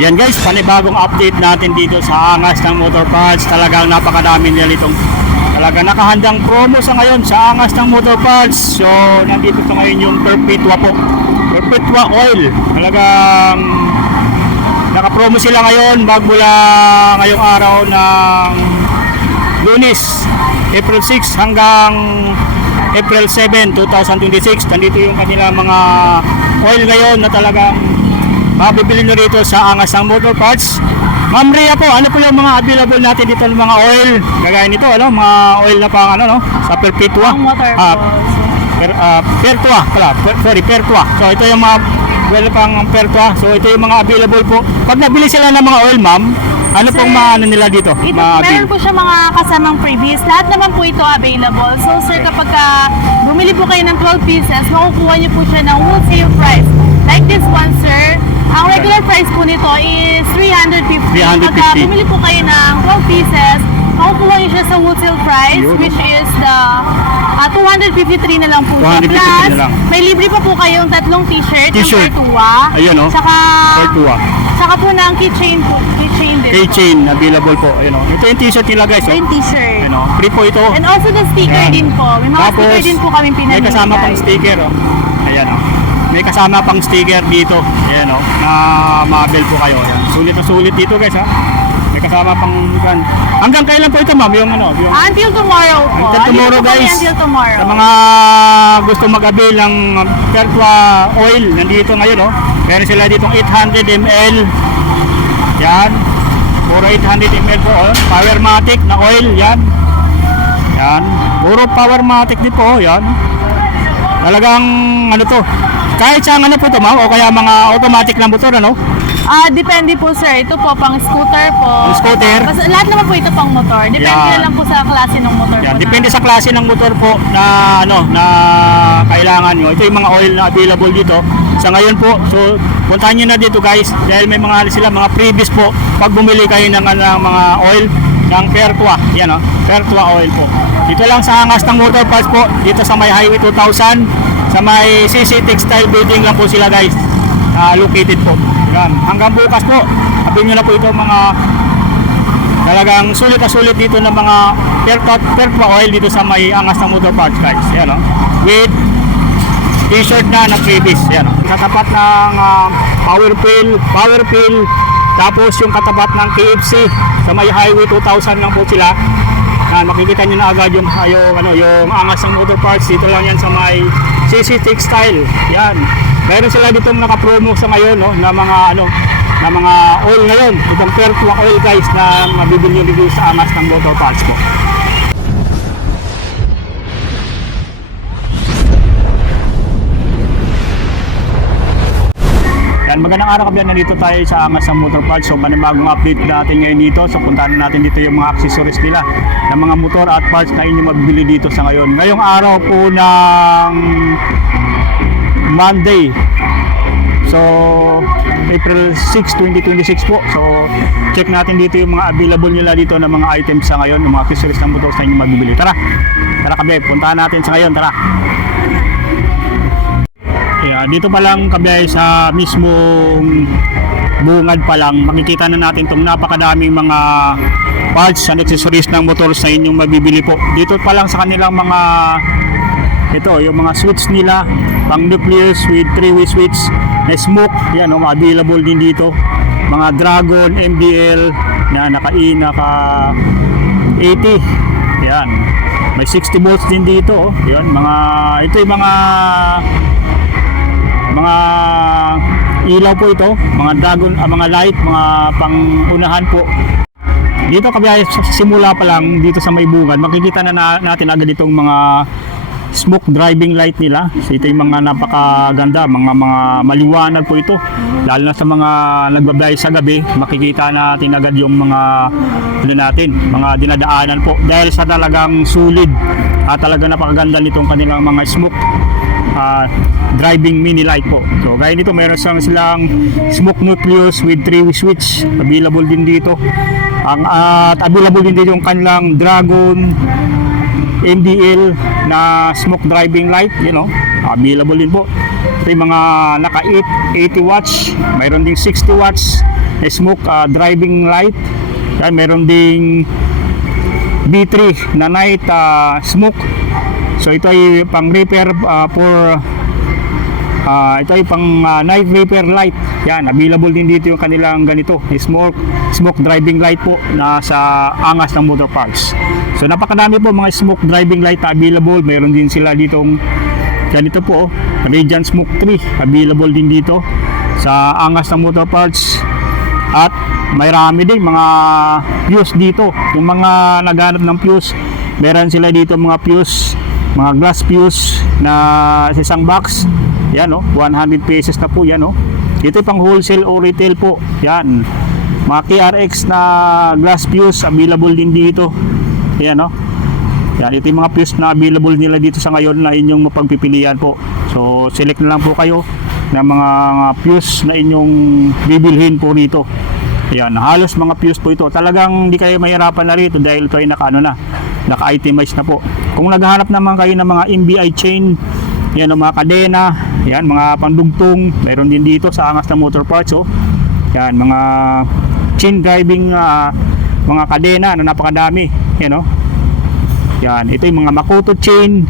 Yan guys, panibagong update natin dito sa Angas ng Motor Parts. Talagang napakadami nila itong talagang nakahandang promo sa ngayon sa Angas ng Motor Parts. So nandito sa ngayon yung Perpetua po, Perpetua Oil. Talagang nakapromo sila ngayon magmula ngayong araw ng Lunes, April 6 hanggang April 7, 2026. Nandito yung kanila mga oil ngayon na talagang mabibili nyo rito sa Angas ng Motor Parts. Ma'am Rhea po, ano po yung mga available natin dito ng mga oil? Gagaya nito, ano, mga oil na pang ano, no? Sa Perpetua. Perpetua pala, Perpetua. So ito yung mga oil pang Perpetua. So ito yung mga available po. Pag nabili sila ng mga oil, ma'am, ano Sir, pong mga ano nila dito? Ito, meron po siya mga kasamang previous. Lahat naman po ito available. So sir, kapag bumili po kayo ng 12 pieces, makukuha niyo po siya ng wholesale price. Like this one, sir. Ang regular price po nito is 350. 350. Pag bumili po kayo ng 12 pieces, makukuha niyo siya sa wholesale price, Yun. which is the 253 na lang po siya. 253 Plus, na lang. may libre pa po kayong tatlong t-shirt ng T-shirt. Perpetua. Ayun, oh. Perpetua. Tsaka po ng keychain po. Keychain din po. Keychain available po. Ayun, oh. Ito yung t-shirt nila guys. Ito Oh. yung t-shirt. Ayun, oh. Free po ito. And also the sticker Ayan. din po. May mga Tapos, sticker din po kami pinamigay. may kasama pang sticker, oh. Ayan, oh. May kasama pang sticker dito. Ayan, oh. Na mabel po kayo. Ayan. Sulit na sulit dito guys, ha. May kasama pang brand. Hanggang kailan po ito, ma'am? Yung ano, yung Until tomorrow po. Until tomorrow, Andito po kami guys. Until tomorrow. sa mga gusto mag-avail ng Perpetua oil, nandito ngayon, oh. Meron sila ditong 800 ml. Yan. Puro 800 ml po, oh. Powermatic na oil, yan. Yan. Puro Powermatic din po, yan. Talagang ano to, kahit sa ano po ito, ma'am, o kaya mga automatic na motor, ano? Depende po sir. Ito po pang scooter po. Pang scooter? Basta, lahat naman po ito pang motor. Depende Yan. na lang po sa klase ng motor Yan, po. depende sa klase ng motor po na ano na kailangan nyo. Ito yung mga oil na available dito sa ngayon po. So puntahan nyo na dito guys dahil may mga sila mga previous po pag bumili kayo ng mga oil ng Perpetua. Yan, oh, Perpetua oil po. Dito lang sa Angas ng Motor Parts po, dito sa may Highway 2000, sa may CC Textile Building lang po sila guys. Located po. Yan. Hanggang bukas po, abin nyo na po ito mga talagang sulit na sulit dito ng mga Perpetua oil dito sa may Angas ng Motor Parts guys. Yan, oh. With t-shirt na previous. Yan, oh. Katapat ng power pill, tapos yung katapat ng KFC sa may Highway 2000 lang po sila. Makikita nyo na agad yung Angas ng Motor Parts. Dito lang yan sa may CC Textile. Yan. Meron sila ditong naka-promo sa ngayon, no, na mga oil ngayon. Itong Perpetua oil guys na mabibili nyo dito sa Angas ng Motor Parts po. Yan, magandang araw kabiyan, nandito tayo sa Angas ng Motor Parts. So panibagong update natin ngayon dito. So puntahan natin dito yung mga accessories nila ng mga motor at parts na inyong mabibili dito sa ngayon. Ngayong araw po ng Monday, so April 6, 2026 po. So check natin dito yung mga available nila dito ng mga items sa ngayon, ng mga accessories ng motor na inyong mabibili. Tara kabiyan, puntahan natin sa ngayon, tara. Yeah, dito pa lang kabiyan sa mismong bungad pa lang, makikita na natin itong napakadaming mga parts and accessories ng motor sa inyong mabibili po. Dito pa lang sa kanilang mga ito, yung mga switch nila, pang nucleus with 3-way switch na smoke, yan, available din dito. Mga Dragon, MDL na naka 80, yan. May 60 volts din dito, yan. Ito yung mga ilaw po ito, mga Dragon, mga light, mga pangunahan po. Dito kabiya sa simula pa lang dito sa may bungad, makikita na natin agad itong mga smoke driving light nila. So ito yung mga napakaganda, mga maliwanag po ito. Lalo na sa mga nagbabiyahe sa gabi, makikita natin agad yung mga mga dinadaanan po. Dahil sa talagang solid at talagang napakaganda nitong kanilang mga smoke driving mini light po. So gaya nito, meron silang smoke nucleus with 3-way switch, available din dito. At available din dito yung kanilang Dragon MDL na smoke driving light, available din po. Ito yung mga naka 80 watts, mayroon ding 60 watts, smoke driving light. Yan, meron ding B3 na night smoke. So ito ay pang repair ito ay pang night repair light. Yan, available din dito yung kanilang ganito, smoke driving light po na sa Angas ng Motor Parts. So napakadami po mga smoke driving light na available. Meron din sila ditong ganito po, Radiant Smoke 3, available din dito sa Angas ng Motor Parts. At may rami din mga fuse dito. Yung mga naghanap ng fuse, meron sila dito mga fuse, mga glass fuse na sa isang box. Yan, 100 pesos na po yan. Ito pang wholesale o retail po. Yan, mga KRX na glass fuse available din dito. Yan, yan, ito yung mga fuse na available nila dito sa ngayon na inyong mapagpipilian po. So select na lang po kayo ng mga fuse na inyong bibilhin po rito. Ayan, halos mga fuse po ito. Talagang hindi kayo mahirapan na rito dahil ito ay naka-itemize na po. Kung naghahanap naman kayo ng mga MBI chain, yan, mga kadena, yan, mga pandugtong, meron din dito sa Angas ng Motor Parts. Yan, mga chain driving mga kadena na napakadami. Yan, yan, ito yung mga Makoto chain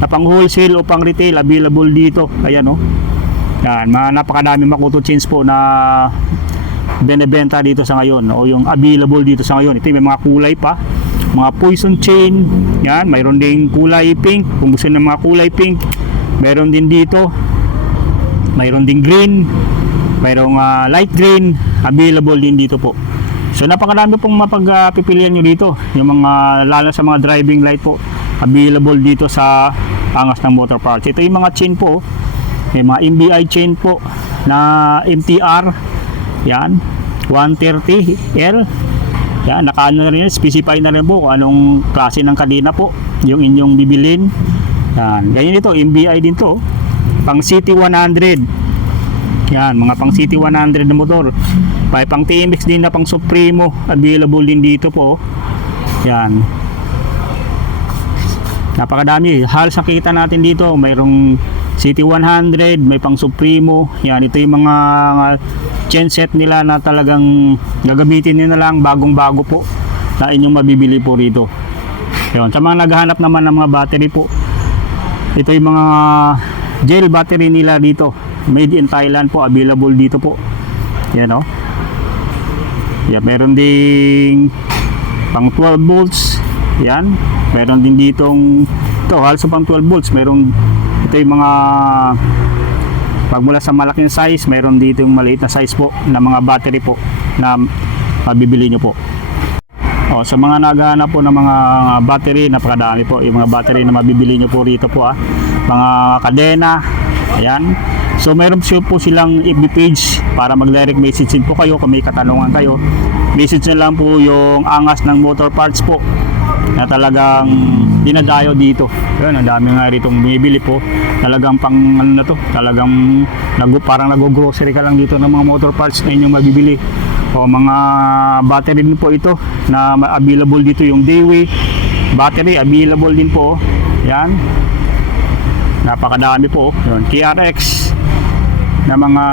na pang wholesale o pang retail, available dito. Ayan, yan, mga napakadami Makoto chains po na binebenta dito sa ngayon, o yung available dito sa ngayon. Ito may mga kulay pa, mga poison chain. Yan, mayroon din kulay pink. Kung gusto ng mga kulay pink, mayroon din dito. Mayroon din green, mayroong light green, available din dito po. So napakadami pong mapagpipilian nyo dito. Yung mga, lalo sa mga driving light po, available dito sa Angas ng Motor Parts. Ito yung mga chain po, may mga MBI chain po na MTR. Yan, 130L. Yan, nakaano na rin, specify na rin po kung anong klase ng kadena po yung inyong bibilin. Yan, ganyan ito, MBI din to, pang City 100. Yan, mga pang City 100 na motor. May pang TMX din na pang Supremo, available din dito po. Yan, napakadami. Halos nakita natin dito, mayroong City 100, may pang Supremo. Yan, ito yung mga genset nila na talagang gagamitin nyo na lang, bagong-bago po na inyong mabibili po rito. Yun, sa mga naghahanap naman ng mga battery po, ito yung mga gel battery nila dito, made in Thailand po, available dito po. Yan, yan, meron ding pang 12 volts. Yan, meron din ditong ito, also pang 12 volts. Meron, ito yung mga pag mula sa malaking size, meron dito yung maliit na size po na mga battery po na mabibili nyo po. Sa mga naghahanap po ng mga battery, napakadami po yung mga battery na mabibili nyo po rito po. Mga kadena, ayan. So meron po silang FB page para mag-direct message po kayo kung may katanungan kayo. Message na lang po yung Angas ng Motor Parts po na talagang dinadayo dito. Yun, ang dami nga rito bumibili po. Talagang pang ano na to, talagang parang nag-grocery ka lang dito ng mga motor parts na inyong mabibili. O mga battery din po ito na available dito, yung Dewey battery available din po. Yan, napakadami po. Yun, KRX na mga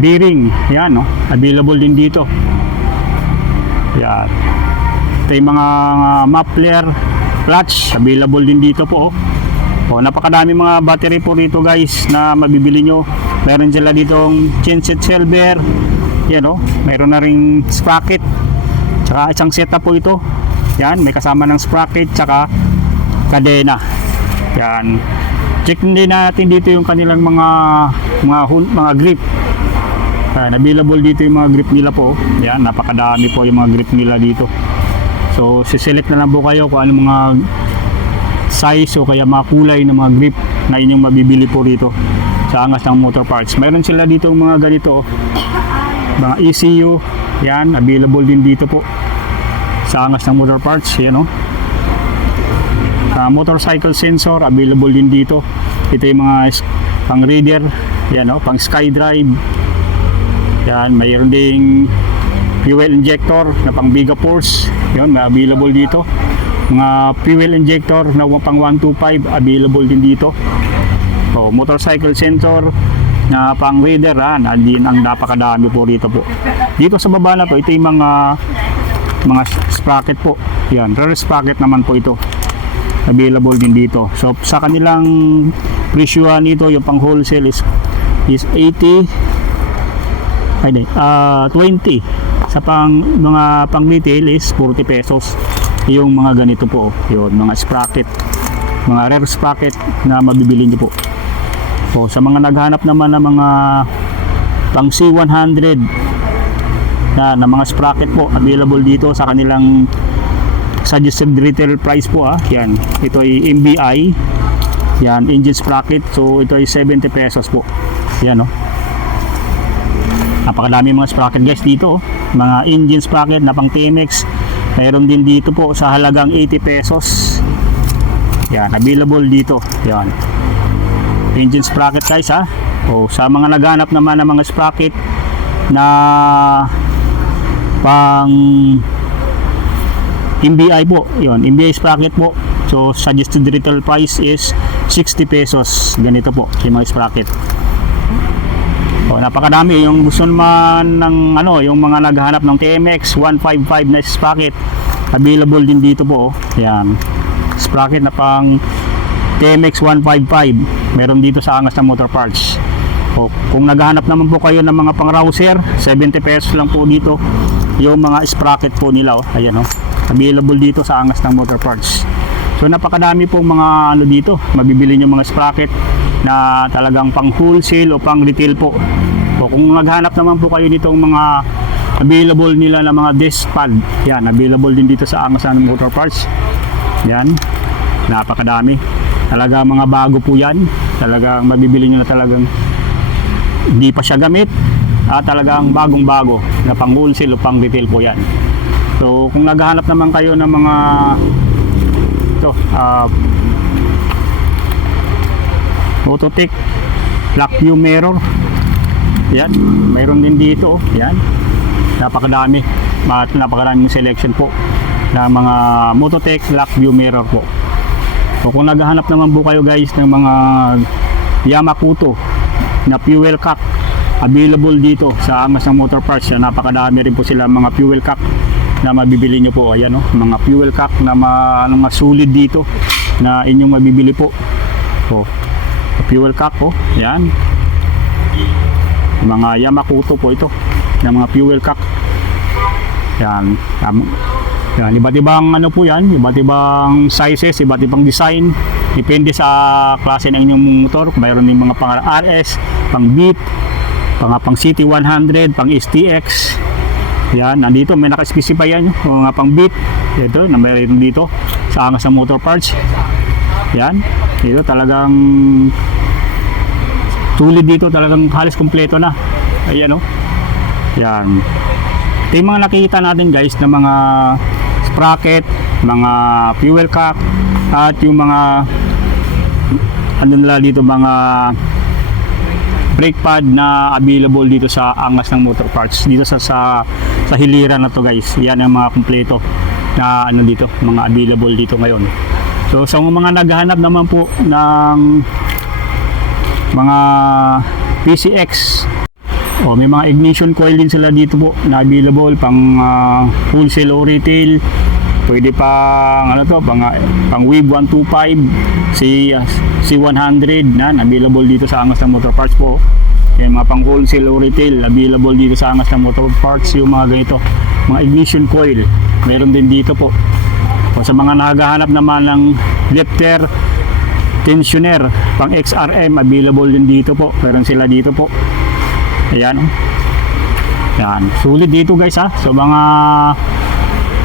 bearing, yan, available din dito. Yan, ito yung mga muffler clutch, available din dito po. Napakadami mga battery po rito guys na mabibili nyo. Meron sila ditong genset silver. Yan, mayroon na ring sprocket, tsaka isang setup po ito. Yan, may kasama ng sprocket tsaka kadena. Yan, check din natin dito yung kanilang mga grip. Yan, available dito yung mga grip nila po. Yan, napakadami po yung mga grip nila dito. So siselect na lang po kayo kung anong mga size o kaya mga kulay ng mga grip na inyong mabibili po rito sa Angas ng Motor Parts. Mayroon sila dito mga ganito, mga ECU. Yan, available din dito po sa Angas ng Motor Parts. Yan, motorcycle sensor, available din dito. Ito yung mga pang reader, yan, pang SkyDrive. Yan, mayroon ding fuel injector na pang Biga Force. Yan, available dito. Mga fuel injector na pang 125, available din dito. Motorcycle sensor, na pang reader na din ang napakadami po rito po. Dito sa baba na to, ito yung mga sprocket po. Yan, rare sprocket naman po ito. Available din dito. So sa kanilang presyo nito, yung pang wholesale is 80 20. Sa mga pang retail is 40 pesos. Yung mga ganito po, yun, mga sprocket, mga rare sprocket na mabibili niyo po. So sa mga naghanap naman ng mga pang C100 na mga sprocket po, available dito sa kanilang suggested retail price po. Yan, ito ay MBI, yan, engine sprocket. So ito ay 70 pesos po. Yan, napakadami mga sprocket guys dito, mga engine sprocket na pang TMX. Mayroon din dito po sa halagang 80 pesos. Yan, available dito. Yan, engine sprocket guys o sa mga naghanap naman ng mga sprocket na pang MBI po, yun, MBI sprocket po. So suggested retail price is 60 pesos. Ganito po yung mga sprocket. O, napakadami. Yung gusto naman ng yung mga naghahanap ng TMX 155 na sprocket, available din dito po. Yan, sprocket na pang TMX 155, meron dito sa Angas ng Motor Parts. O, kung naghahanap naman po kayo ng mga pang rouser, 70 pesos lang po dito yung mga sprocket po nila. Ayan, available dito sa Angas ng Motor Parts. So napakadami pong mga dito, mabibili nyo mga sprocket na talagang pang wholesale o pang retail po. So kung naghanap naman po kayo nitong mga available nila na mga disc pad, yan, available din dito sa Angas ng Motor Parts. Yan, napakadami. Talaga mga bago po yan. Talagang mabibili nyo na talagang hindi pa siya gamit. Talagang bagong bago na pang wholesale o pang retail po yan. So kung naghahanap naman kayo ng mga Mototech black view mirror, yan, mayroon din dito. Yan, napakadaming selection po ng mga Mototech black view mirror po. So kung naghahanap naman po kayo guys ng mga Yamakuto na fuel cock, available dito sa Angas ng Motor Parts. Napakadami rin po sila mga fuel cock na mabibili nyo po. Ayan, mga fuel cock na mga solid dito na inyong mabibili po. Fuel cock po, yan, mga Yamakuto po ito na mga fuel cock. Yan, yan, iba't ibang po yan, iba't ibang sizes, iba't ibang design, depende sa klase ng inyong motor. Mayroon din mga pang RS, pang Beat, pang City 100, pang STX. Yan, nandito may naka-specify yan, mga pang Beat. Ito, na mayroon dito sa Angas ng Motor Parts. Yan, dito talagang tulid dito, talagang halos kompleto na. Ayan, yan. Ito yung mga nakikita natin guys na mga sprocket, mga fuel cock, at yung mga nila dito, mga brake pad na available dito sa Angas ng Motor Parts. Dito sa hilira na to guys. Yan ang mga kompleto na dito, mga available dito ngayon. So sa mga naghahanap naman po ng mga PCX, may mga ignition coil din sila dito po na available pang wholesale o retail. Pwede pang pang Wave 125, C100 na available dito sa Angas ng Motor Parts po. Yung mga pang wholesale o retail, available dito sa Angas ng Motor Parts. Yung mga ganito, mga ignition coil, meron din dito po. O sa mga naghahanap naman ng lifter tensioner pang XRM, available din dito po. Meron sila dito po. Ayan, yan, sulit dito guys So mga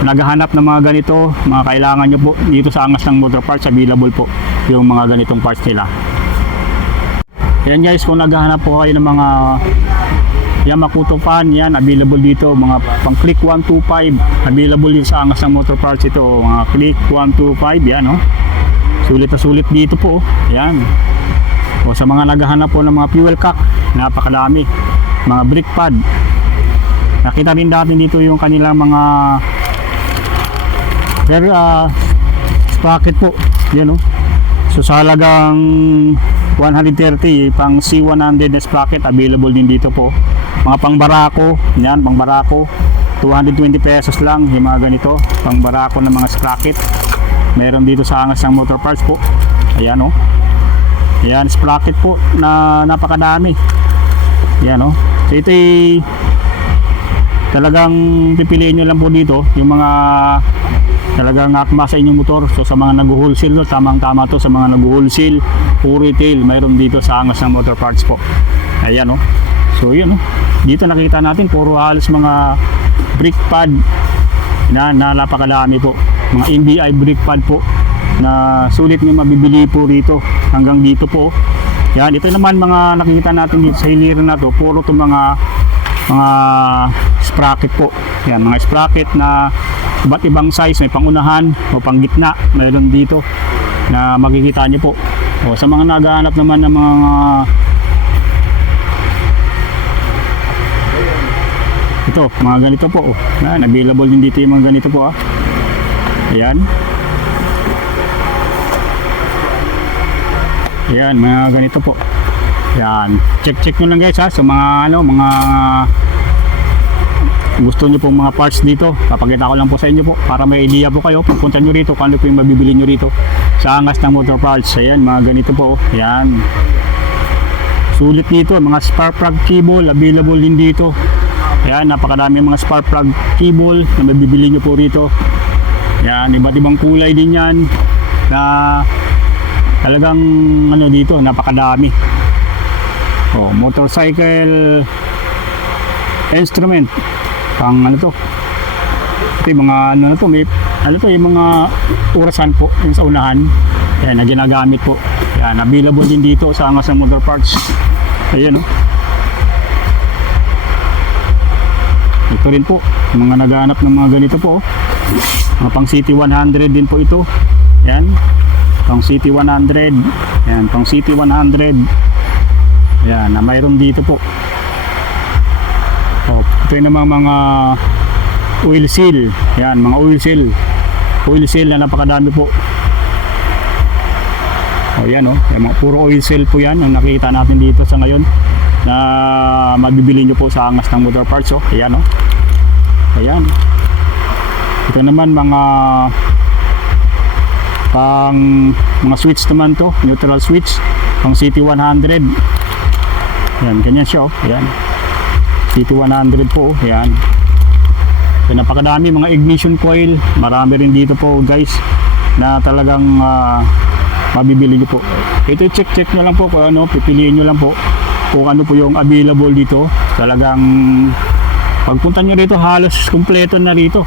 naghahanap ng mga ganito, mga kailangan nyo po dito sa Angas ng Motor Parts, available po yung mga ganitong parts nila. Yan guys, kung naghahanap po kayo ng mga Yamakuto fan, yan, available dito. Mga pang Click 125, available dito sa Angas ng Motor Parts. Ito, mga Click 125, yan, sulit na sulit dito po. Yan. O sa mga naghahanap po ng mga fuel cock, napakadami. Mga brake pad, nakita rin natin dito yung kanilang mga sprocket po. Yan, so sa halagang 130, pang C100 na sprocket available din dito po. Mga pang barako, yan, pang barako 220 pesos lang yung mga ganito, pang barako ng mga sprocket. Meron dito sa Angas ng Motor Parts po. Ayan oh. Ayan, sprocket po na napakadami. Ayan oh. So ito ay talagang pipiliin nyo lang po dito yung mga talagang akma sa inyong motor. So sa mga nag-wholesale, no, tamang-tama to sa mga nag-wholesale o retail, mayroon dito sa Angas ng Motor Parts po. Ayan oh. So yun oh. Dito nakita natin puro halos mga brake pad na napakadami po. Mga MBI brake pad po na sulit may mabibili po rito hanggang dito po. Yan, ito naman mga nakikita natin dito sa hiliran na to, puro to mga sprocket po. Yan, mga sprocket na iba't ibang size, may pangunahan o panggitna, mayroon dito na makikita nyo po. O, sa mga naghahanap naman ng mga ito, mga ganito po. Oh. Yan, available din dito yung mga ganito po. Ayan. Ayan, mga ganito po. Ayan. Check nyo lang guys ha. So mga mga gusto nyo pong mga parts dito, papakita ko lang po sa inyo po para may idea po kayo. Pupunta nyo rito kung ano po yung mabibili nyo rito sa Angas ng Motor Parts. Ayan, mga ganito po. Ayan. Sulit dito. Mga spark plug cable available din dito. Ayan, napakadami mga spark plug cable na mabibili nyo po rito. Ayan, iba't ibang kulay din yan na talagang dito, napakadami. Oh, motorcycle instrument pang to. Ito yung mga na to, may yung mga orasan po yung sa unahan. Ayan, na ginagamit po. Ayan, available din dito sa Angas ng Motor Parts. Ayan oh. Ito rin po, mga naghahanap ng mga ganito po. Mga pang City 100 din po ito. Yan, pang City 100. Yan, pang City 100. Yan, na mayroon dito po. O, ito yung mga oil seal. Yan, mga oil seal. Oil seal na napakadami po. O, yan o. Yan, mga puro oil seal po yan ang nakikita natin dito sa ngayon na mabibili nyo po sa Angas ng Motor Parts. O, ayan o. Ayan. Ito naman mga mga switch naman to, neutral switch, pang City 100. Ayan, ganyan siya oh. Ayan. City 100 po, ayan. So, napakadami mga ignition coil, marami rin dito po guys na talagang mabibili nyo po. Ito check nyo lang po kung ano, pipiliin nyo lang po kung ano po yung available dito. Talagang pagpunta nyo rito halos kumpleto na rito.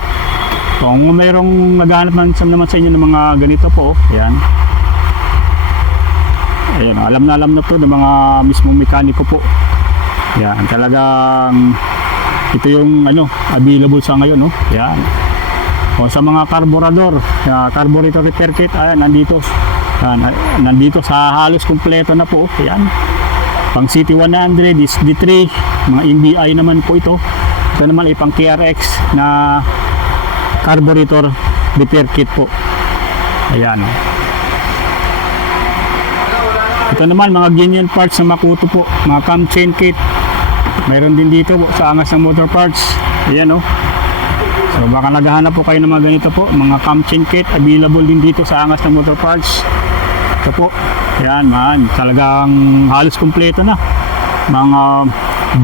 Kung mayroong naghahanap naman sa inyo ng mga ganito po, ayan. Ayan, alam na po ng mga mismong mekaniko po. Ayan, talagang ito yung available sa ngayon, no? Ayan. O sa mga carburetor repair kit, ayan, nandito. Ayan, nandito sa halos kumpleto na po. Ayan. Pang City 100 is D3, mga MBI naman po ito. Ito naman ay pang KRX na carburetor repair kit po. Ayan. Ito naman mga ganyan parts na Makuto po, mga cam chain kit. Mayroon din dito po sa Angas ng Motor Parts. Ayan oh. So baka naghahanap po kayo ng mga ganito po, mga cam chain kit available din dito sa Angas ng Motor Parts. Ito po. Ayan man, talagang halos kumpleto na. Mga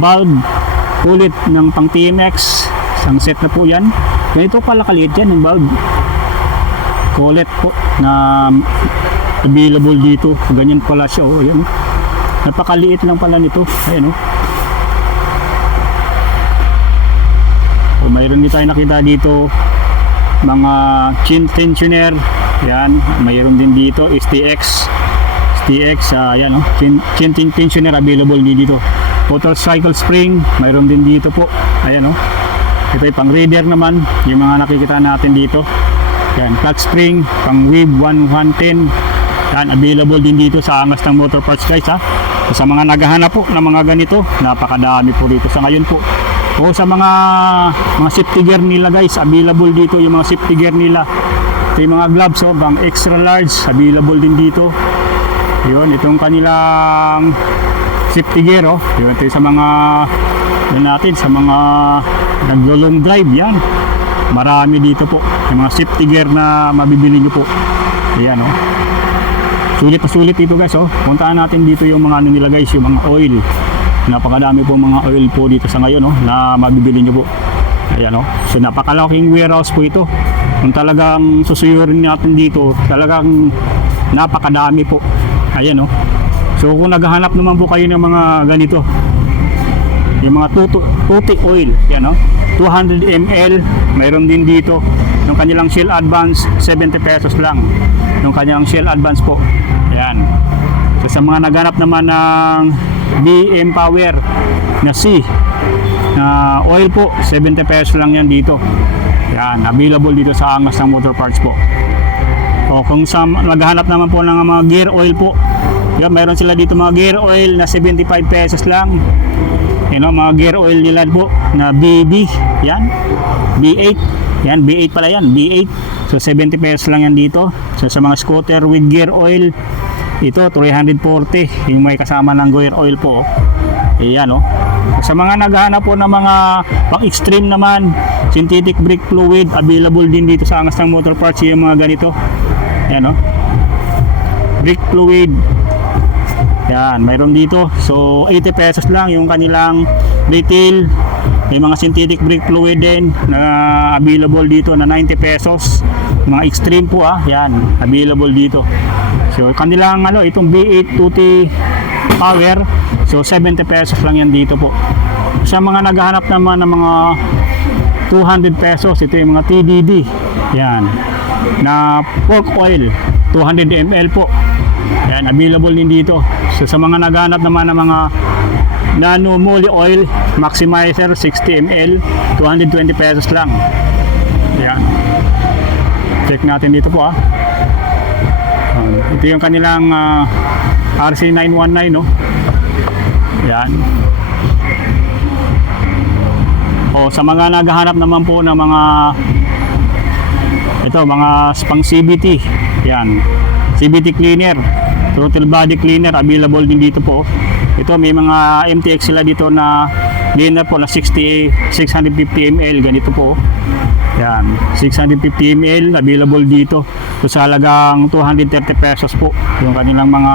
bulb ulit ng pang TMX, isang set na po yan. Ganito pala kaliit yan yung bulb. Collet po na available dito. Ganyan pala siya oh. Ayan. Napakaliit lang pala nito. Ayan oh. So, mayroon din tayo nakita dito mga chain tensioner. Ayan, mayroon din dito STX. Ayan oh. Chain tensioner available din dito. Motorcycle spring, mayroon din dito po. Ayan oh. Ito ay pang reader naman, yung mga nakikita natin dito. Yan, clutch spring, pang Wave 110. Yan, available din dito sa Angas ng Motor Parts guys ha. So, sa mga naghahanap po ng mga ganito, napakadami po dito sa ngayon po. O sa mga safety gear nila guys, available dito yung mga safety gear nila. Ito yung mga gloves, pang extra large, available din dito. Yun, itong kanilang safety gear, oh. Yun, ito yung sa mga yan natin, sa mga naglo-long drive, yan. Marami dito po. Yung mga safety gear na mabibili nyo po. Ayan, oh. Sulit na sulit dito guys, oh. Puntaan natin dito yung mga ano nila guys, yung mga oil. Napakadami po mga oil po dito sa ngayon, oh, na mabibili nyo po. Ayan, oh. So napakalaking warehouse po ito. Kung talagang susuyurin natin dito, talagang napakadami po. Ayan, oh. So kung naghahanap naman po kayo ng mga ganito, yung mga tuti oil, yan, oh. 200 ml, mayroon din dito. Yung kanilang Shell Advance, 70 pesos lang. Yung kanilang Shell Advance po. Yan. So sa mga naghanap naman ng BM Power na C na oil po, 70 pesos lang yan dito. Yan, available dito sa Angas ng Motor Parts po. O kung sa naghahanap naman po ng mga gear oil po, yan, mayroon sila dito mga gear oil na 75 pesos lang. You know, mga gear oil nila po na BB, yan, B8, yan, B8 pala yan, B8. So 70 pesos lang yan dito. So sa mga scooter with gear oil, ito 340, yung may kasama ng gear oil po. Ayan, oh. Sa mga naghahanap po ng mga pang-extreme naman, synthetic brake fluid, available din dito sa Angas ng Motor Parts, yung mga ganito. Ayan, oh. Brake fluid. Yan, mayroon dito. So 80 pesos lang yung kanilang retail. May mga synthetic brake fluid din na available dito na 90 pesos. Mga extreme po, ah. Yan, available dito. So kanilang ano, itong B8 2T power. So 70 pesos lang yan dito po. Sa mga naghahanap naman ng mga 200 pesos, ito yung mga TDD. Yan. Na pork oil, 200 ml po. Yan, available din dito. So sa mga naghanap naman ng mga nano moly oil maximizer 60 ml, 220 pesos lang. Yan. Check natin dito po, ah. Ito yung kanilang RC919, no. Yan. O sa mga naghahanap naman po ng mga ito, mga pang CBT. Yan. CBT cleaner, throttle body cleaner, available din dito po. Ito, may mga MTX sila dito na cleaner po na 650 ml, ganito po. Yan, 650 ml, available dito. So sa halagang 230 pesos po, yung kanilang mga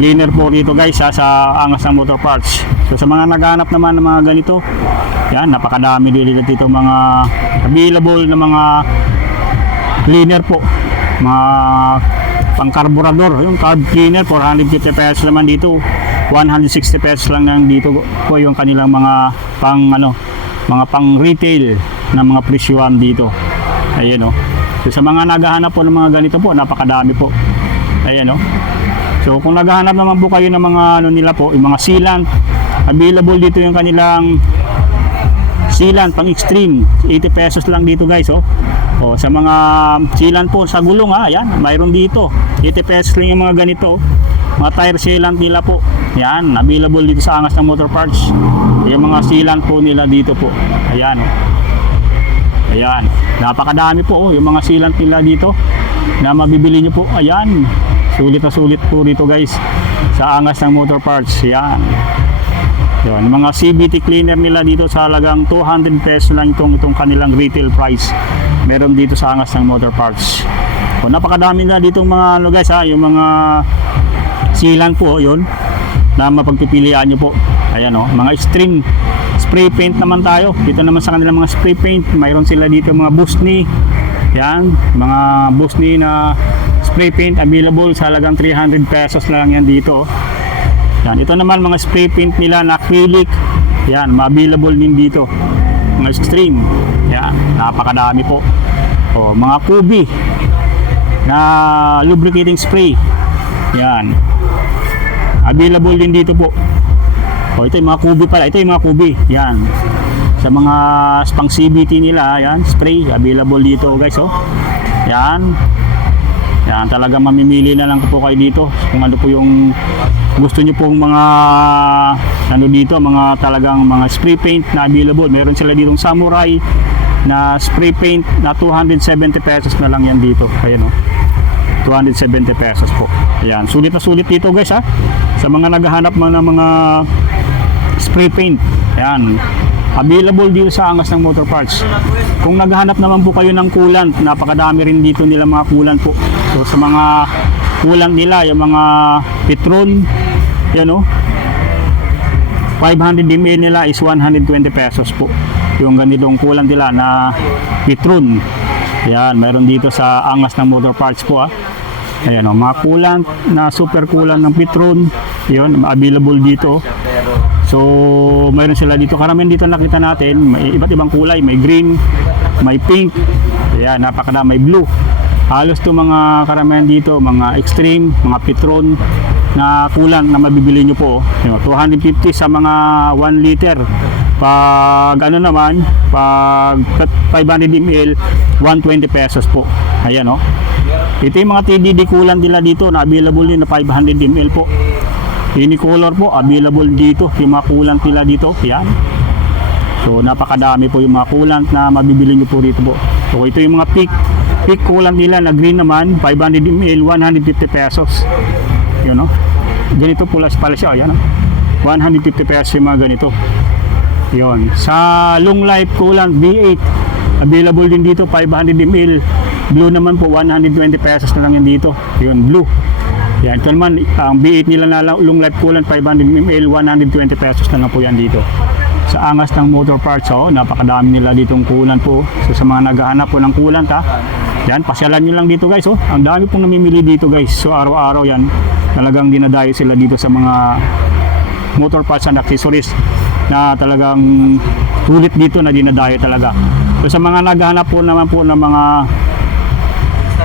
cleaner po dito guys, ha, sa Angas ng Motor Parts. So sa mga naghanap naman ng mga ganito, yan, napakadami dito mga available na mga cleaner po. Mga pang carburador, yung carb cleaner, 450 pesos naman dito, 160 pesos lang nang dito po yung kanilang mga pang ano, mga pang retail na mga presyuhan dito. Ayan, oh. So sa mga naghahanap po ng mga ganito po, napakadami po. Ayan, oh. So kung naghahanap naman po kayo ng mga ano nila po, yung mga sealant, available dito yung kanilang sealant pang extreme, 80 pesos lang dito guys, oh. O sa mga sealant po sa gulong, ha, yan, mayroon dito 80 pesos lang yung mga ganito, mga tire sealant nila po. Yan, available dito sa Angas ng Motor Parts. Yung mga sealant po nila dito po. Ayan, oh. Ayan, napakadami po, oh, yung mga sealant nila dito na mabibili nyo po. Ayan, sulit na sulit po dito guys sa Angas ng Motor Parts. Yan. Yun, mga CBT cleaner nila dito sa halagang 200 pesos lang itong kanilang retail price. Meron dito sa Angas ng Motor Parts. So, napakadami na dito mga ano guys, ha, yung mga sealant po, yun, na mapagpipilian nyo po. Ayan, oh, mga extreme spray paint naman tayo. Dito naman sa kanilang mga spray paint, mayroon sila dito mga Busni. Yan, mga Busni na spray paint available sa halagang 300 pesos lang yan dito. Yan, ito naman mga spray paint nila na acrylic. Yan, available din dito. Mga extreme. Yan, napakadami po. O, mga Kubi na lubricating spray. Yan. Available din dito po. O, ito yung mga Kubi pala. Ito yung mga Kubi. Yan. Sa mga pang CBT nila, yan, spray. Available dito guys, oh. Yan. Yan, talaga mamimili na lang po kayo dito kung ano po yung gusto nyo pong mga ano dito, mga talagang mga spray paint na available. Meron sila ditong Samurai na spray paint na 270 pesos na lang yan dito. Ayan, oh. 270 pesos po. Ayan, sulit na sulit dito guys ha. Sa mga naghahanap man ng mga spray paint, ayan, available dito sa Angas ng Motor Parts. Kung naghahanap naman po kayo ng coolant, napakadami rin dito nila mga coolant po. So sa mga coolant nila, yung mga Petron, yan o, 500 ml nila is 120 pesos po. Yung ganitong coolant nila na Petron. Yan, mayroon dito sa Angas ng Motor Parts po ah. Ayan o, mga coolant na super coolant ng Petron, yun, available dito. So, mayroon sila dito. Karamihan dito nakita natin, may iba't ibang kulay. May green, may pink, ayan, napakadami, may blue. Halos to mga karamihan dito, mga extreme, mga Petron na coolant na mabibili nyo po. 250 sa mga 1 liter. Pag ano naman, pag 500 ml, 120 pesos po. Ayan o. Ito yung mga TDD coolant nila dito na available din na 500 ml po. Unicolor po, available dito. Yung mga coolant nila dito, yan. So, napakadami po yung mga coolant na mabibili nyo po dito po. So, ito yung mga peak coolant nila na green naman, 500 ml, 150 pesos. Yun, no? Ganito pala siya, yan, no? 150 pesos yung mga ganito. Yun. Sa long life coolant V8, available din dito, 500 ml. Blue naman po, 120 pesos na lang yun dito. Yun, blue. Yan, ito naman, ang V8 nila na long life coolant, 500 ml, 120 pesos na lang po yan dito. Sa Angas ng Motor Parts, oh, napakadami nila ditong coolant po. So, sa mga naghahanap po ng coolant, ha, yan, pasyalan nyo lang dito guys, oh. Ang dami pong namimili dito guys. So, araw-araw yan, talagang dinadayo sila dito sa mga motor parts and accessories na talagang sulit dito na dinadayo talaga. So, sa mga naghahanap po naman po ng mga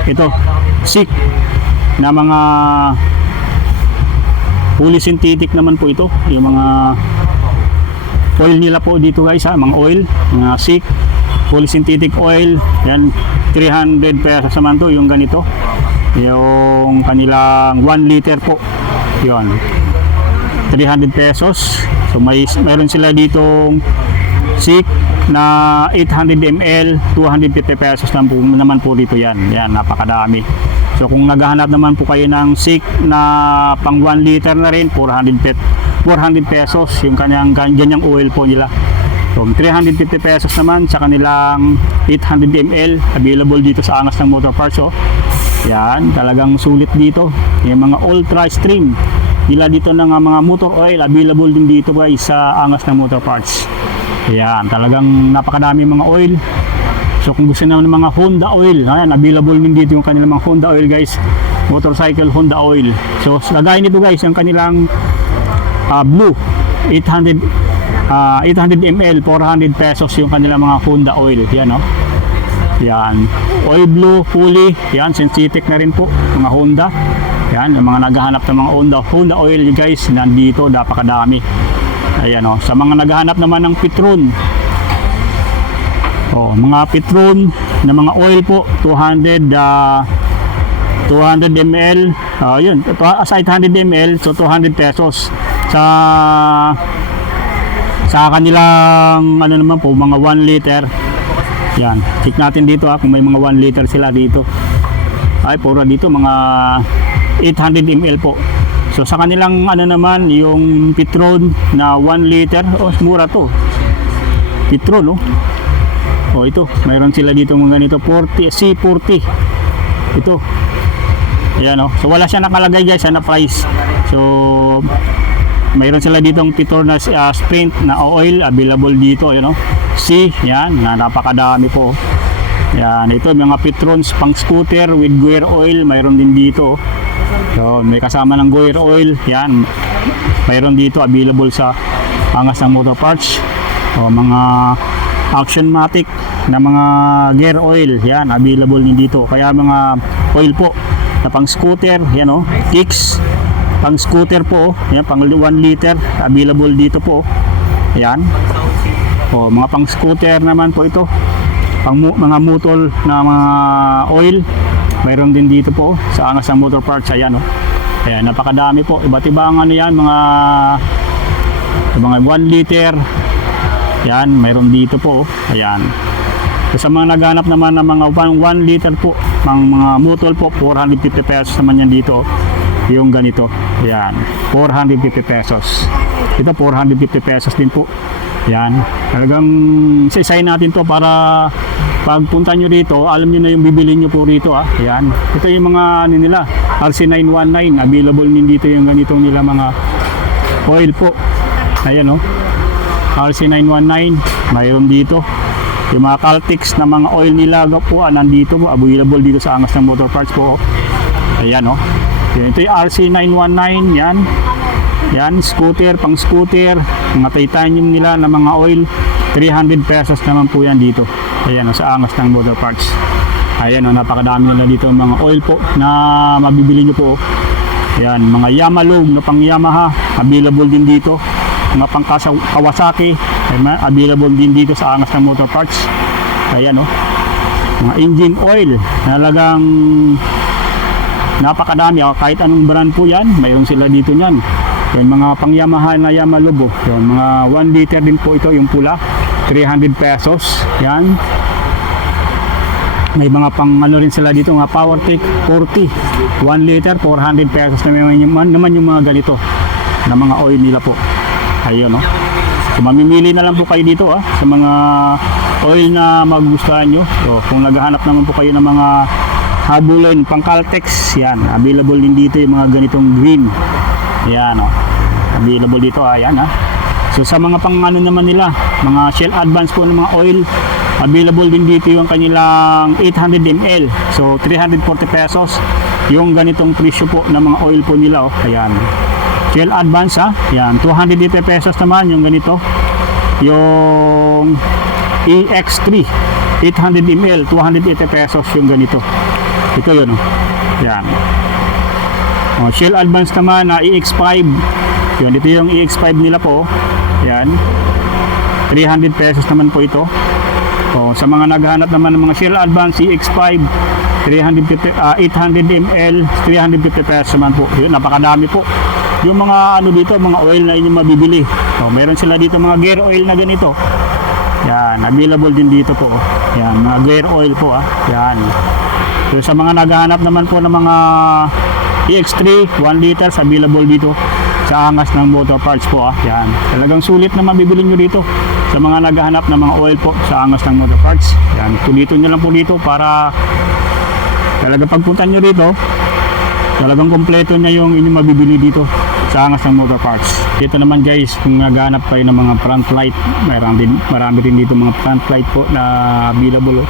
ito, sick na mga fully synthetic naman po ito, yung mga oil nila po dito guys ha, mga oil, mga sick fully synthetic oil, yan 300 pesos naman to yung ganito, yung kanilang 1 liter po, yun 300 pesos. So mayroon sila ditong sick na 800 ml, 250 pesos lang po, naman po dito yan. Yan, napakadami. So kung naghahanap naman po kayo ng sick na pang 1 liter na rin, 400 pesos yung ganyang oil po nila. So 350 pesos naman sa kanilang 800 ml, available dito sa Angas ng Motor Parts. Oh. Yan, talagang sulit dito. Yung mga ultra stream nila dito ng mga motor oil, available din dito guys sa Angas ng Motor Parts. Yan, talagang napakadami mga oil. So kung gusto naman ng mga Honda oil, ayan, available din dito yung kanilang mga Honda oil guys. Motorcycle Honda oil. So lagay nito guys yung kanilang blue 800 ml, 400 pesos yung kanilang mga Honda oil. Yan, no? Yan, oil blue fully, yan, synthetic na rin po mga Honda. Yan, yung mga naghahanap ng mga Honda oil guys, nandito, napakadami. Ayan o, sa mga naghahanap naman ng Petron, mga Petron na mga oil po, 200 ml, yun, sa 800 ml, so 200 pesos. Sa kanilang ano naman po, mga 1 liter. Yan, check natin dito kung may mga 1 liter sila dito. Ay, pura dito mga 800 ml po. So sa kanilang ano naman, yung Petron na 1 liter, mura to. Petron, ito, mayroon sila dito mga ganito, C40. Ito. Ayan, so wala siya nakalagay guys na price. So mayroon sila ditong Petron na Sprint na oil, available dito, C, yan, napakadami po. Yan, ito mga Petrons pang scooter with gear oil, mayroon din dito. So, may kasama ng gear oil, yan. Mayroon dito available sa Angas ng Motor Parts. So, mga Action-matic na mga gear oil, yan, available din dito. Kaya mga oil po na pang scooter, yan Kicks, pang scooter po, yan, pang 1 liter, available dito po. Yan. Mga pang scooter naman po ito. Pang mga motor na mga oil, mayroon din dito po sa Angas ng Motor Parts. Ayan, ayan, napakadami po, iba't ibang ano yan, mga 1 liter, yan, mayroon dito po, ayan. So, sa mga naghanap naman ng mga 1 liter po, mga mutol po, 450 pesos naman yan dito. Yung ganito, yan, 450 pesos. Ito 450 pesos din po. Yan, talagang isa-isahin natin to para pagpunta nyo rito, alam nyo na yung bibili nyo po rito. Yan, ito yung mga ano nila, RC919, available din dito yung ganitong nila mga oil po. Ayan, RC919, mayroon dito. Yung mga Caltex na mga oil nila po, nandito po, available dito sa Angas ng Motor Parts po. Ayan, yan, ito yung RC919, yan. Yan, scooter, pang scooter, mga titanium nila na mga oil, 300 pesos naman po yan dito. Ayan, sa Angas ng Motor Parts. Ayan, napakadami na dito mga oil po na mabibili nyo po. Ayan, mga Yamalog na pang Yamaha, available din dito. Mga pang Kawasaki, available din dito sa Angas ng Motor Parts. Ayan, mga engine oil, talagang napakadami. Kahit anong brand po yan, mayroon sila dito nyan. Yung mga pang Yamaha na Yamalubo, yung mga 1 liter din po ito, yung pula, 300 pesos. Yan. May mga pang ano rin sila dito, mga PowerTech 40, 1 liter, 400 pesos naman yung mga ganito na mga oil nila po. Ayun, so, mamimili na lang po kayo dito sa mga oil na magugustuhan nyo. So, kung naghahanap naman po kayo ng mga habulin, pang Caltex, yan, available din dito yung mga ganitong green. Yan, available dito, ayan, So, sa mga pang ano naman nila, mga Shell Advance po ng mga oil, available din dito yung kanilang 800 ml. So, 340 pesos yung ganitong presyo po ng mga oil po nila, ayan. Shell Advance, yan, 280 pesos naman yung ganito. Yung EX3, 800 ml, 280 pesos yung ganito. Ito yun, yan. Shell Advance naman na EX5, yun, ito yung EX5 nila po, yan, 300 pesos naman po ito. Sa mga naghahanap naman ng mga Shell Advance EX5, 800 ml, 350 pesos naman po. Yun, napakadami po yung mga ano dito, mga oil na inyong mabibili. Meron sila dito mga gear oil na ganito. Yan, available din dito po. Yan, mga gear oil po, yan. So, sa mga naghahanap naman po ng mga EX3 1 liters, available dito sa Angas ng Motor Parts po, yan. Talagang sulit na mabibili nyo dito sa mga naghahanap ng mga oil po sa Angas ng Motor Parts. Yan, tulito nyo lang po dito para talagang pagpunta nyo dito, talagang kompleto na yung inyong mabibili dito sa Angas ng Motor Parts. Dito naman guys, kung naghahanap kayo ng mga front light, marami din dito mga front light po na available.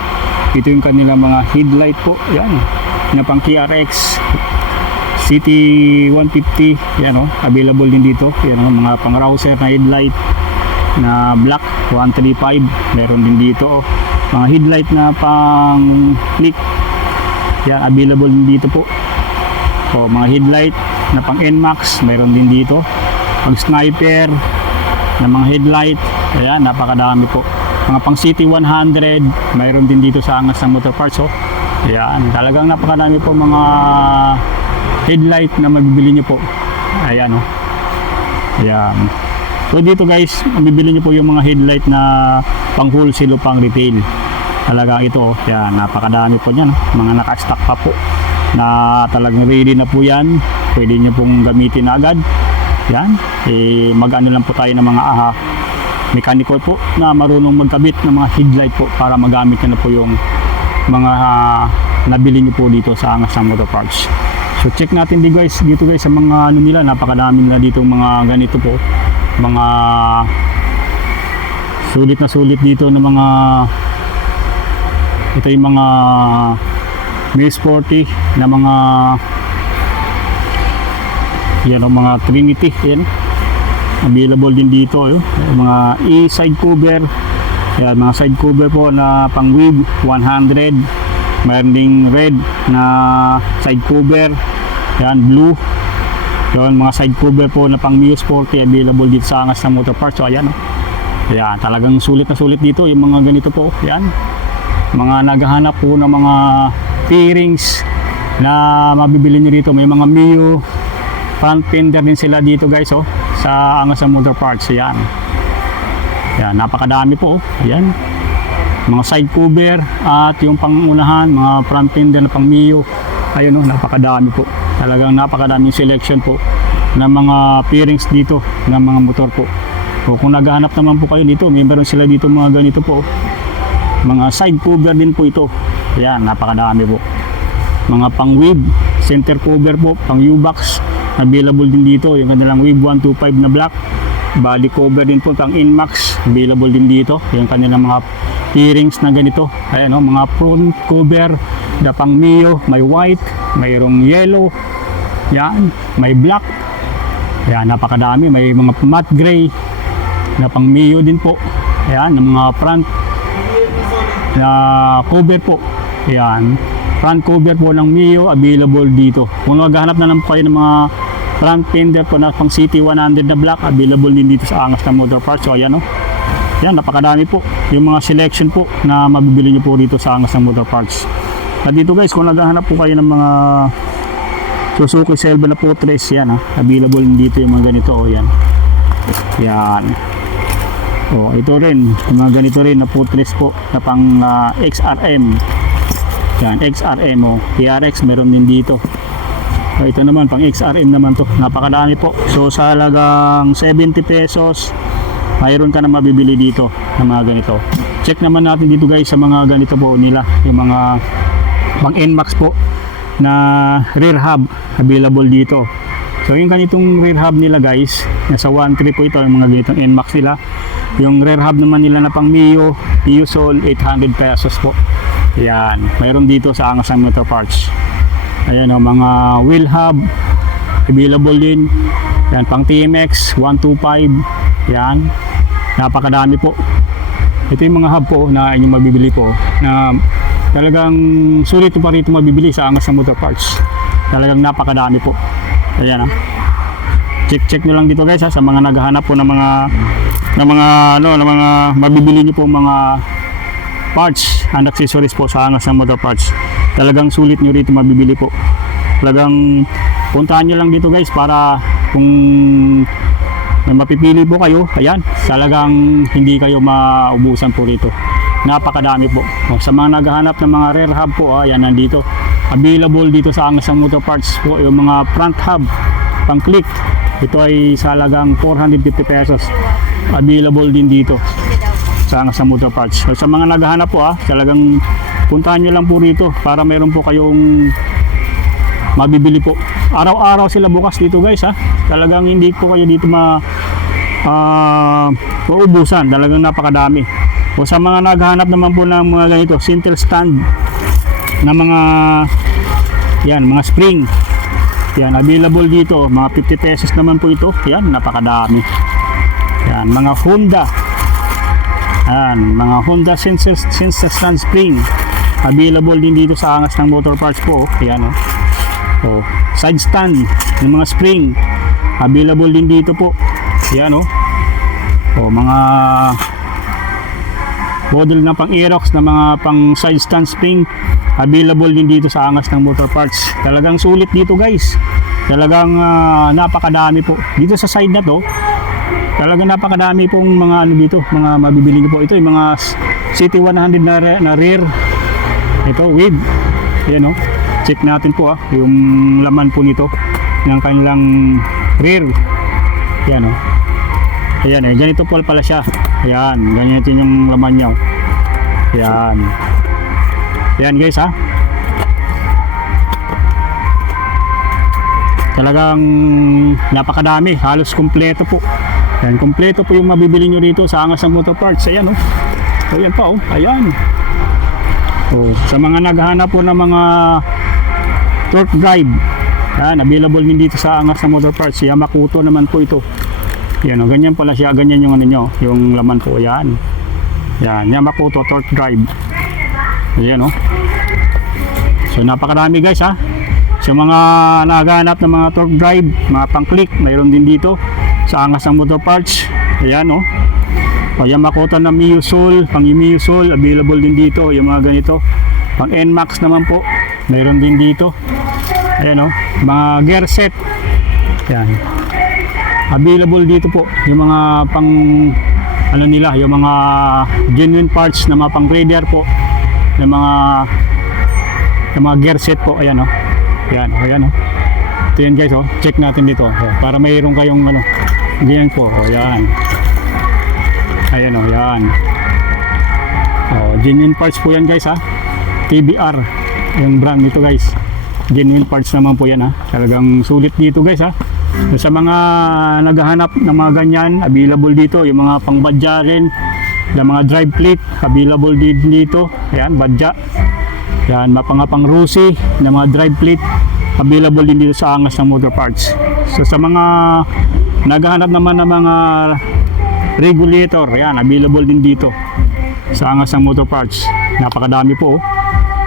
Ito yung kanila mga headlight po, yan, na pang TRX City 150, yan, available din dito. Yan, mga pang Rouser na headlight na black 135, meron din dito. Mga headlight na pang click, yan, available din dito po. Mga headlight na pang NMAX, meron din dito. Pang sniper na mga headlight, ayan, napakadami po. Mga pang City 100, mayroon din dito sa Angas ng Motor Parts. Ayan, talagang napakadami po mga headlight na mabibili nyo po. Ayan, ayan. So dito guys, mabibili nyo po yung mga headlight na pang wholesale o pang retail. Talagang ito, ayan, napakadami po yan. Mga naka-stock pa po na talagang ready na po yan. Pwede nyo pong gamitin na agad. Yan, mag-ano lang po tayo ng mga mechanical po na marunong magkabit ng mga headlight po para magamit na po yung mga nabili nyo po dito sa Angas ng Motor Parts. So check natin dito guys sa mga ano nila, napakadami nila dito mga ganito po, mga sulit na sulit dito na mga, ito yung mga May sporty na mga yan, mga Trinity, yan, available din dito, mga side cover, yan, mga side cover po na pang wig 100, mayroon ding red na side cover, yan, blue, yan, mga side cover po na pang Mio Sporty, available dito sa Angas ng Motor Parts. So ayan, ayan, talagang sulit na sulit dito yung mga ganito po, yan, mga naghahanap po ng mga T-rings na mabibili nyo dito. May mga Mio front fender din sila dito guys, sa Angas ng Motor Parts. Yan, yan, napakadami po, ayan. mga side cover at yung pangunahan, mga front fender na pang Mio. Ayun oh, napakadami po. Talagang napakadaming selection po ng mga pairings dito ng mga motor po. So kung naghahanap naman po kayo dito, meron sila dito mga ganito po. Mga side cover din po ito. Ayan, napakadami po. Mga pang wave, center cover po, pang U-box, available din dito. Yung kanilang wave 125 na black. Body cover din po, pang Inmax, available din dito. Yung kanilang mga pairings na ganito. Ayan o, mga front cover, na pang Mio, may white, mayroong yellow. Yan, may black. Ayan, napakadami. May mga matte gray na pang Mio din po. Ayan, ng mga front na cover po. Ayan, front cover po ng Mio available dito. Kung naghahanap na lang po kayo ng mga front fender po na pang CT100 na black, available din dito sa Angas na Motor Parts. So ayan o, yan, napakadami po yung mga selection po na mabibili nyo po dito sa Angas na Motor Parts. At dito guys, kung naghahanap po kayo ng mga Suzuki Selva na putres, yan ha, available din dito yung mga ganito. O yan, yan. O, ito rin, yung mga ganito rin na putres po na pang XRM. Yan, XRM o, TRX meron din dito. So, ito naman, pang XRM naman to. Napakadami po. So, sa halagang 70 pesos, mayroon ka na mabibili dito ng mga ganito. Check naman natin dito guys sa mga ganito po nila. Yung mga pang Nmax po na rear hub available dito. So, yung ganitong rear hub nila guys, nasa 1.3 po ito, yung mga ganitong Nmax nila. Yung rear hub naman nila na pang Mio Sol, 800 pesos po. Yan, mayroon dito sa Angas ng Motor Parts. Ayan o, mga wheel hub available din. Yan, pang TMX 125. Yan, napakadami po. Ito yung mga hub po na inyong mabibili po na talagang sulit pa rito mabibili sa Angas ng Motor Parts. Talagang napakadami po. Ayan o, check nyo lang dito guys ha, sa mga naghahanap po ng mga mabibili nyo po mga parts and accessories po sa Angas ng Motor Parts. Talagang sulit nyo rito mabibili po. Talagang puntahan nyo lang dito guys para kung may mapipili po kayo, ayan, talagang hindi kayo maubusan po rito. Napakadami po. O, sa mga naghahanap ng mga rear hub po, ayan, nandito. Available dito sa Angas ng Motor Parts po yung mga front hub pang click. Ito ay sa halagang 450 pesos. Available din dito sa Angas ng Motor Parts. So, sa mga naghahanap po talagang puntahan nyo lang po rito para meron po kayong mabibili po. Araw-araw sila bukas dito guys ha. Talagang hindi po kayo dito maubusan. Talagang napakadami. O sa mga naghahanap naman po ng mga ganito, center stand na mga yan, mga spring. Yan, available dito. Mga 50 pesos naman po ito. Yan, napakadami. Yan, mga Honda. Yan, mga Honda sensor stand spring. Available din dito sa Angas ng Motor Parts po. Yan o. Oh, side stand ng mga spring. Available din dito po. Yan o. Oh, mga model na pang Aerox na mga pang side stand spring. Available din dito sa Angas ng Motor Parts. Talagang sulit dito guys. Talagang napakadami po. Dito sa side na to, talagang napakadami pong mga ano dito, mga mabibili niyo po. Ito yung mga CT100 na rear. Ito, with. Ayan o. Check natin po yung laman po nito ng kanilang rear. Ayan o. Ayan eh, ganito po pala siya. Ayan, ganyan yung laman niya. Ayan. Ayan guys ha. Talagang napakadami, halos kumpleto po. Ayan, kumpleto po yung mabibili nyo rito sa Angas ng Motor Parts. Ayan o. Ayan pa o. Ayan. O, sa mga naghahanap po ng mga torque drive, ayan, available din dito sa Angas ng Motor Parts. Yamakuto naman po ito. Ayan o, ganyan pala siya. Ganyan yung ano nyo, yung laman po. Ayan. Ayan, Yamakuto torque drive. Ayan o. So napakadami guys ha. Sa mga naghahanap ng mga torque drive, mga pang click, mayroon din dito sa Angas ng Motor Parts. Ayan o. O, Yamakuto na Mio Sol, pang Mio Sol, available din dito. Yung mga ganito. Pang Nmax naman po, mayroon din dito. Ayan o. Mga gear set. Ayan. Available dito po. Yung mga pang ano nila, yung mga genuine parts na mga pang radiator po, yung mga gear set po. Ayan, oh. Ayan, oh, ayan, oh. Ito yan guys, oh. Check natin dito, oh, para mayroon kayong ano, ganyan po, oh, ayan. Ayan, oh, ayan. Oh, genuine parts po yan guys, ha. TBR yung brand nito guys. Genuine parts naman po yan, ha. Talagang sulit dito guys, ha. So, sa mga naghahanap ng mga ganyan, available dito yung mga pangbadya rin, yung mga drive plate available din dito. Ayan, badya. Yan, mapang Rusi na mga drive plate available din dito sa Angas ng Motor Parts. So sa mga naghahanap naman ng mga regulator, yan, available din dito sa Angas ng Motor Parts. Napakadami po,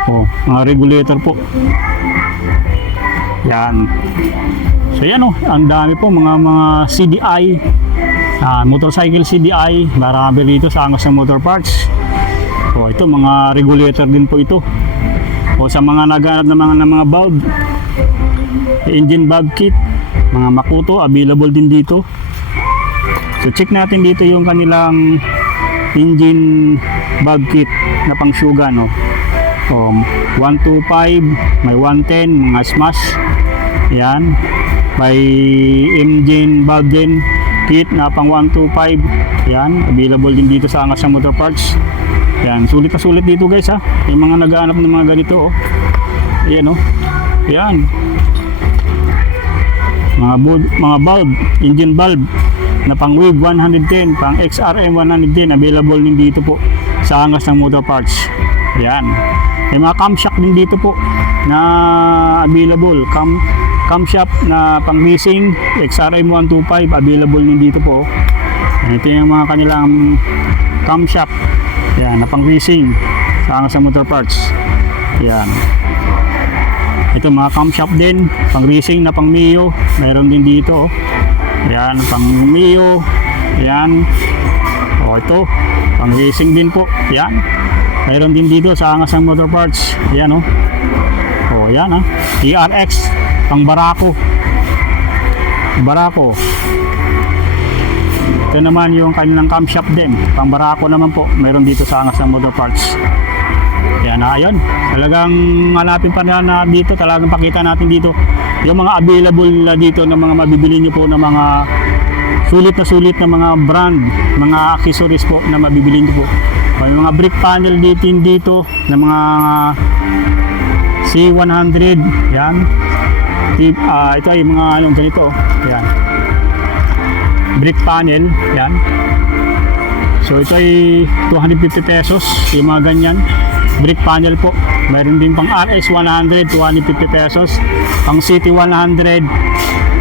oh, mga regulator po. Yan. So yan, oh, ang dami po mga CDI, motorcycle CDI, marami dito sa Angas ng Motor Parts. Oh, ito mga regulator din po ito. O sa mga naghahanap ng mga valve, engine valve kit, mga Makuto, available din dito. So check natin dito yung kanilang engine valve kit na pang Suga, no. 125, may 110, mga smash. Yan. May engine valve din kit na pang 125. Yan, available din dito sa Angas ng Motor Parts. Yan, sulit na sulit dito guys, ha. Yung mga naghahanap ng mga ganito, oh. Ayan, oh. Yan. Mga valve, engine valve na pang WAVE 110, pang XRM 110, available din dito po sa Angas ng Motor Parts. Yan. May mga camshaft din dito po na available. Camshaft na pang racing, XRM 125, available din dito po. Ito yung mga kanilang camshaft. Yan, na pang racing sa Angas ng Motor Parts. Yan. Ito mga camshaft din, pang racing na pang Mio, mayroon din dito. Yan, pang Mio. Yan. O ito, pang racing din po. Yan. Mayroon din dito sa Angas ng Motor Parts. Yan, o. O, yan, ha. ERX, pang Barako. Barako. Ito naman yung kanilang camshaft din, pang Barako naman po, mayroon dito sa Angas ng Motor Parts. Yan, ayun. Talagang hanapin pa na dito, talagang pakita natin dito yung mga available na dito na mga mabibili nyo po ng mga sulit na mga brand, mga accessories po na mabibili nyo po. May mga brake panel dito na mga C100. Yan. Ito ay mga anong ganito. Yan. Brake panel. Yan. So ito ay 250 pesos. Yung mga ganyan. Brake panel po. Mayroon din pang RS 100, 250 pesos. Pang City 100,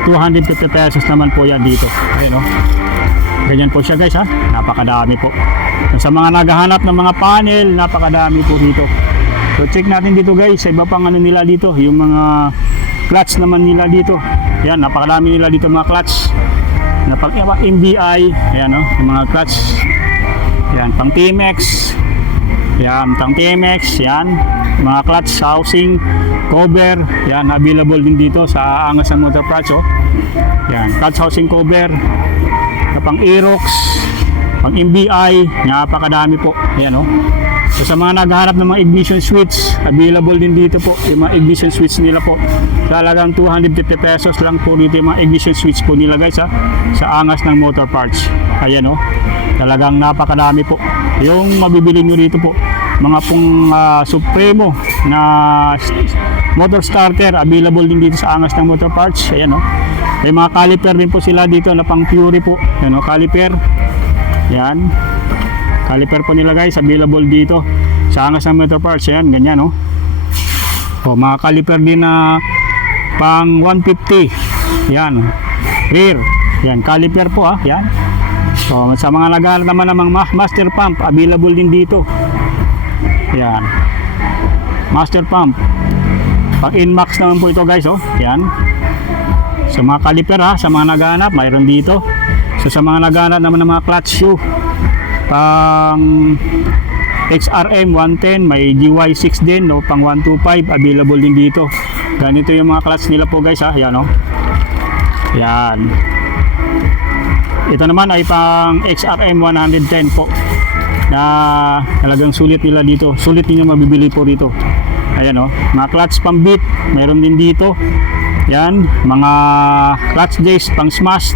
250 pesos naman po yan dito. Ayun, o. Ganyan po siya guys, ha. Napakadami po. Sa mga naghahanap ng mga panel, napakadami po dito. So check natin dito guys, sa iba pang ano nila dito, yung mga clutch naman nila dito. Yan, napakadami nila dito mga clutch. Na pang MBI, ayan, o, yung mga clutch. Yan, pang TMX. Yan, pang TMX, yan. Mga clutch housing, cover, yan, available din dito sa Angas ng Motor Parts, oh. Yan, clutch housing cover, pang Aerox, pang MBI, napakadami po. Ayan, oh. So sa mga naghahanap ng mga ignition switch, available din dito po yung mga ignition switch nila po. Talagang 250 pesos lang po dito yung mga ignition switch po nila guys, ha, sa Angas ng Motor Parts. Ayan, oh. Talagang napakadami po yung mabibili nyo dito po. Mga pong Supremo na motor starter, available din dito sa Angas ng Motor Parts. Ayan, oh. May mga caliper din po sila dito na pang Fury po. Ayan, oh, caliper. Yan. Caliper po nila guys, available dito sa Angas ng Motor Parts. Yan, ganyan, oh. O, mga caliper din na pang 150. Yan. Rear. Yan, caliper po, ah. Yan. So, sa mga naghahanap naman ng mga master pump, available din dito. Yan. Master pump. Pang Inmax naman po ito guys, oh. Yan. Sa mga caliper, ha, sa mga naghahanap, mayroon dito. So sa mga naghahanap naman ng mga clutch shoe, pang XRM 110, may GY6 din, no, pang 125, available din dito. Ganito yung mga clutch nila po guys, ha. Yan, oh. Yan. Ito naman ay pang XRM 110 po. Na talagang sulit nila dito. Sulit niyo mabibili po dito. Ayan o. Mga clutch pang beat. Mayroon din dito. Yan. Mga clutch disc pang smash.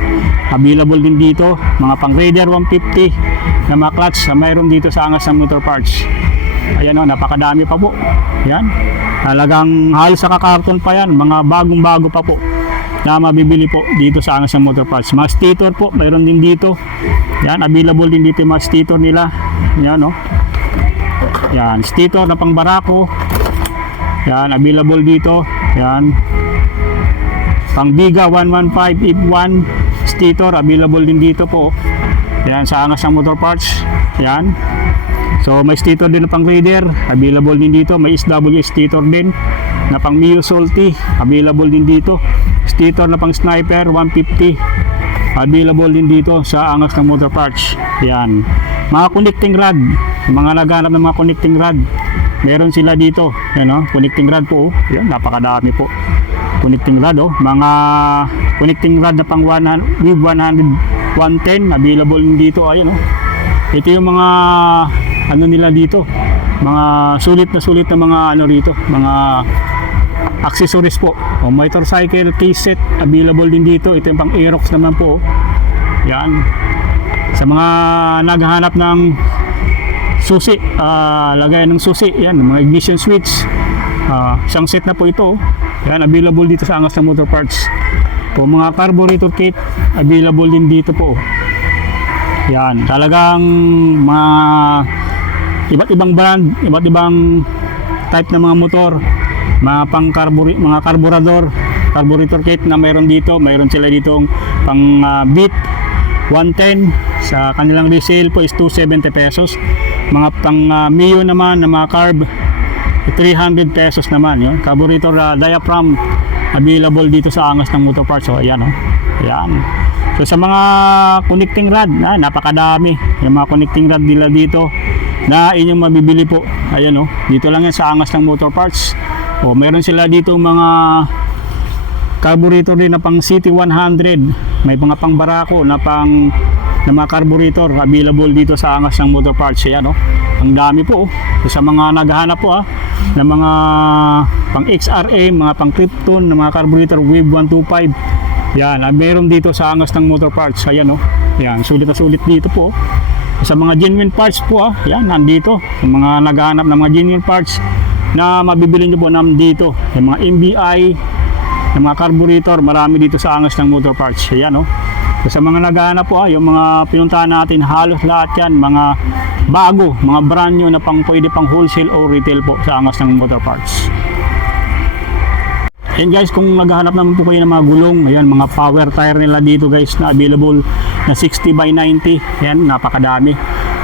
Available din dito. Mga pang Raider 150 na mga clutch. Mayroon dito sa Angas ng Motor Parts. Ayan o. Napakadami pa po. Yan. Talagang halos sa kakarton pa yan. Mga bagong bago pa po na mabibili po dito sa Angas ng Motor Parts. Mga stator po, mayroon din dito. Yan, available din dito yung mga stator nila. Yan, no? Yan, stator na pang barako. Yan, available dito. Yan. Pang Biga 115 if 1 stator, available din dito po. Yan, sa Angas ng Motor Parts. Yan. So, may stator din na pang Raider. Available din dito. May SW stator din na pang Mio Salty. Available din dito. Stator na pang Sniper 150. Available din dito sa Angas ng Motor Parts. Yan. Mga connecting rod. Mga naghanap ng mga connecting rod. Meron sila dito. Yan o. Connecting rod po. Yan. Napakadami po. Connecting rod o. Mga connecting rod na pang 100, with 100, 110. Available din dito. Ayan o. Ito yung mga ano nila dito. Mga sulit na mga ano rito. Mga accessories po. O motorcycle case set available din dito. Ito yung pang Aerox naman po. Yan. Sa mga naghahanap ng susi, lagayan ng susi, yan, mga ignition switch. Isang set na po ito. Yan, available dito sa Angas ng Motor Parts. O mga carburetor kit, available din dito po. Yan, talagang mga iba't ibang brand, iba't ibang type ng mga motor. Mga pang mga carburetor kit na mayroon dito. Mayroon sila ditong pang Beat 110, sa kanilang resale po is 270 pesos. Mga pang Mio naman na mga carb 300 pesos naman yun. Carburetor diaphragm available dito sa Angas ng Motor Parts. So ayan, ayan. So sa mga connecting rod, napakadami yung mga connecting rod nila dito na inyong mabibili po. Ayan dito lang yan sa Angas ng Motor Parts. O meron sila dito mga carburetor din na pang City 100. May mga pang Barako na pang na mga carburetor available dito sa Angas ng Motor Parts. Ayan ang dami po. So, sa mga naghahanap po ng mga pang XRA, mga pang Krypton, na mga carburetor Wave 125. Yan, meron dito sa Angas ng Motor Parts. Ayan Yan, sulit na sulit dito po. Sa mga genuine parts po yan, nandito. Yung mga naghahanap ng mga genuine parts na mabibili nyo po dito. Yung mga MBI, yung mga carburetor, marami dito sa Angas ng Motor Parts. Ayan So, sa mga naghahanap po yung mga pinuntahan natin, halos lahat yan, mga bago, mga brand new na pwede pang wholesale o retail po sa Angas ng Motor Parts. And guys, kung naghahanap naman po kayo ng mga gulong, ayan, mga power tire nila dito guys na available na 60 by 90. Ayan, napakadami.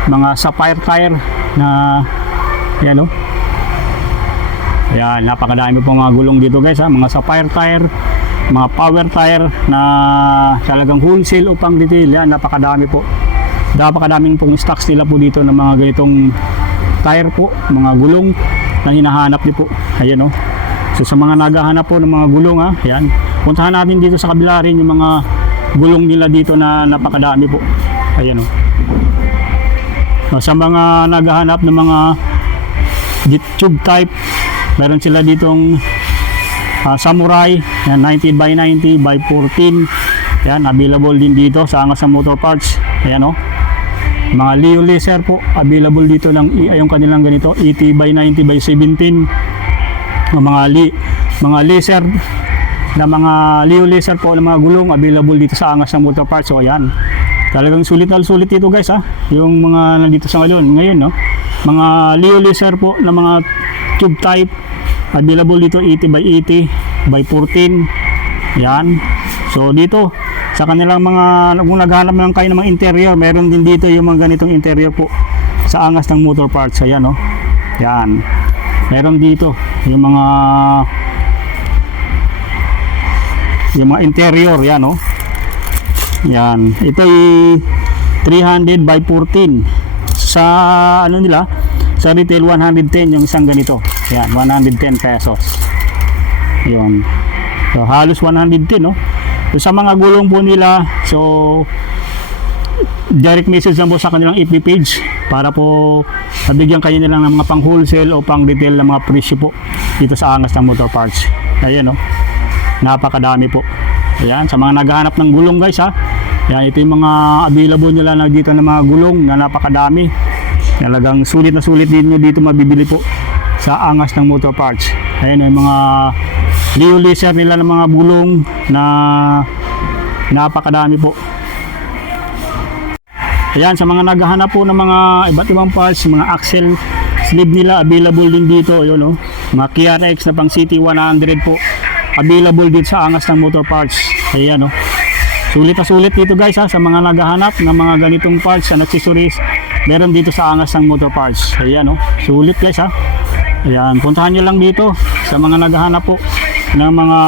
Mga sapphire tire na ayan Ayan, napakadami po mga gulong dito guys mga sapphire tire, mga power tire na talagang wholesale o pang retail. Ayan, napakadami po. Napakadaming pong stocks nila po dito ng mga ganitong tire po, mga gulong na hinahanap niyo po. Ayan So sa mga naghahanap po ng mga gulong ayan, puntahan natin dito sa kabila rin yung mga gulong nila dito na napakadami po. Ayan So, sa mga naghahanap ng mga tube type, meron sila ditong Samurai, yan, 90 by 90 by 14. Yan, available din dito sa Angas ng Motor Parts. Ayan mga Leo Laser po, available dito ng yung kanilang ganito, 80 by 90 by 17. Mga laser na mga Leo Laser po ng mga gulong available dito sa Angas ng Motor Parts. So ayan, talagang sulit na sulit dito guys yung mga nandito sa ngayon mga Leo Laser po na mga tube type available dito 80 by 80 by 14. Yan, so dito sa kanilang mga, kung naghanap lang kayo ng mga interior, meron din dito yung mga ganitong interior po sa Angas ng Motor Parts. Ayan yan, meron dito yung mga interior. Yan yan, ito ay 300 by 14 sa nila sa retail 110 yung isang ganito. Yan, 110 pesos yun. So halos 110 So sa mga gulong po nila, so direct message lang po sa kanilang FB page para po nabigyan kayo nilang ng mga pang wholesale o pang retail na mga presyo po dito sa Angas ng Motor Parts. Ayan o, napakadami po. Ayan, sa mga naghahanap ng gulong guys ha, ayan, ito yung mga available nila na dito ng mga gulong na napakadami. Talagang sulit na sulit din nyo dito mabibili po sa Angas ng Motor Parts. Ayan yung mga Leo-laser nila ng mga gulong na napakadami po. Ayan, sa mga naghahanap po ng mga iba't ibang parts, mga axle sleeve nila, available din dito. Yun, oh. Mga Kia X na pang City 100 po, available din sa Angas ng Motor Parts. Ayan, oh. Sulit na sulit dito guys ha, sa mga naghahanap ng mga ganitong parts and accessories, meron dito sa Angas ng Motor Parts. Ayan, oh. Sulit guys ha. Ayan, puntahan nyo lang dito sa mga naghahanap po ng mga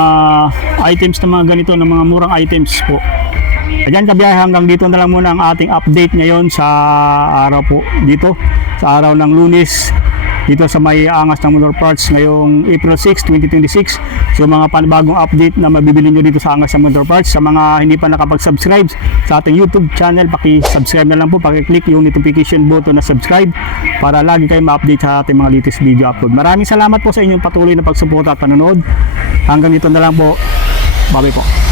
items na mga ganito, ng mga murang items po. Ayan kabiyahe, hanggang dito na lang muna ang ating update ngayon sa araw po dito, sa araw ng Lunes dito sa may Angas ng Motor Parts ngayong April 6, 2026. So mga panibagong update na mabibili nyo dito sa Angas ng Motor Parts. Sa mga hindi pa nakapag-subscribe sa ating YouTube channel, paki-subscribe na lang po, paki-click yung notification button na subscribe para lagi kayo ma-update sa ating mga latest video upload. Maraming salamat po sa inyong patuloy na pagsuporta at panonood. Hanggang dito na lang po. Bye-bye po.